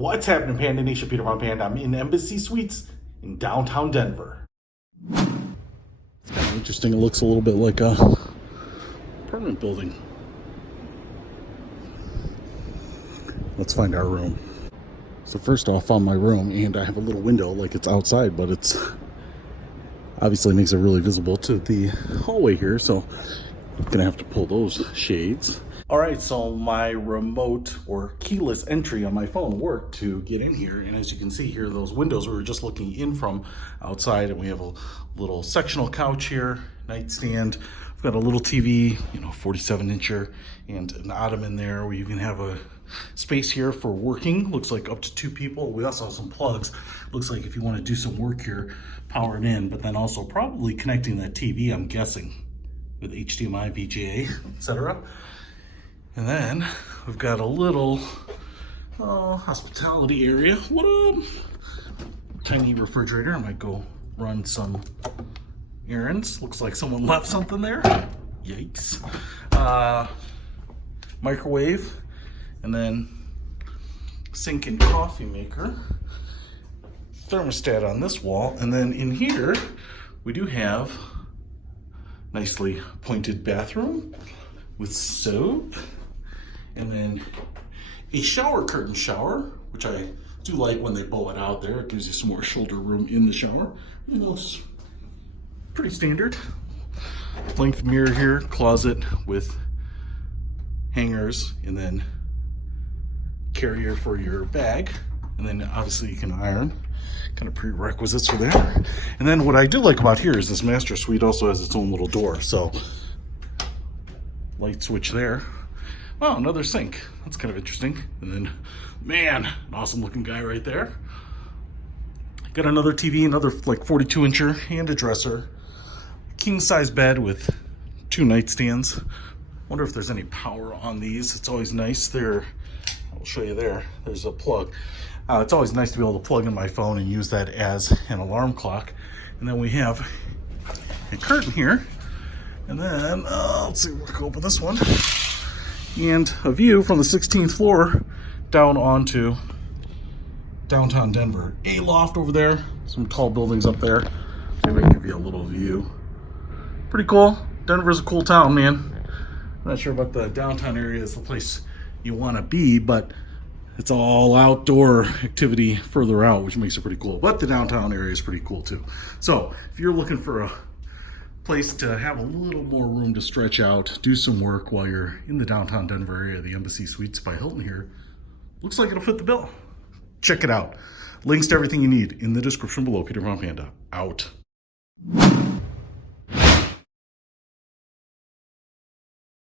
What's happening, Panda Nation? Peter von Panda. I'm in Embassy Suites in downtown Denver. It's kind of interesting. It looks a little bit like a apartment building. Let's find our room. So first off, found my room, and I have a little window like it's outside, but it's obviously makes it really visible to the hallway here, so I'm gonna have to pull those shades. All right, so my remote or keyless entry on my phone worked to get in here, and as you can see here, those windows we were just looking in from outside, and we have a little sectional couch here, nightstand. We've got a little TV, 47-incher, and an ottoman there. We even have a space here for working. Looks like up to 2 people. We also have some plugs. Looks like if you want to do some work here, power it in, but then also probably connecting that TV, I'm guessing, with HDMI, VGA, etc. And then we've got a little hospitality area. What up? Tiny refrigerator. I might go run some errands. Looks like someone left something there. Yikes. Microwave. And then sink and coffee maker. Thermostat on this wall. And then in here, we do have nicely pointed bathroom with soap. And then a shower curtain shower, which I do like when they bow it out there. It gives you some more shoulder room in the shower. It's pretty standard. Length mirror here, closet with hangers, and then carrier for your bag. And then obviously you can iron. Kind of prerequisites for there. And then what I do like about here is this master suite also has its own little door. So light switch there. Oh, another sink. That's kind of interesting. And then, man, an awesome looking guy right there. Got another TV, another like 42-incher, and a dresser. King size bed with 2 nightstands. Wonder if there's any power on these. It's always nice. I'll show you there. There's a plug. It's always nice to be able to plug in my phone and use that as an alarm clock. And then we have a curtain here. And then, let's see, we can open this one. And a view from the 16th floor down onto downtown Denver. A loft over there, some tall buildings up there. See if I can give you a little view. Pretty cool. Denver's a cool town, man. I'm not sure about the downtown area is the place you want to be, but it's all outdoor activity further out, which makes it pretty cool. But the downtown area is pretty cool too. So if you're looking for a place to have a little more room to stretch out, do some work while you're in the downtown Denver area, the Embassy Suites by Hilton here, looks like it'll fit the bill. Check it out. Links to everything you need in the description below. Peter von Panda, out.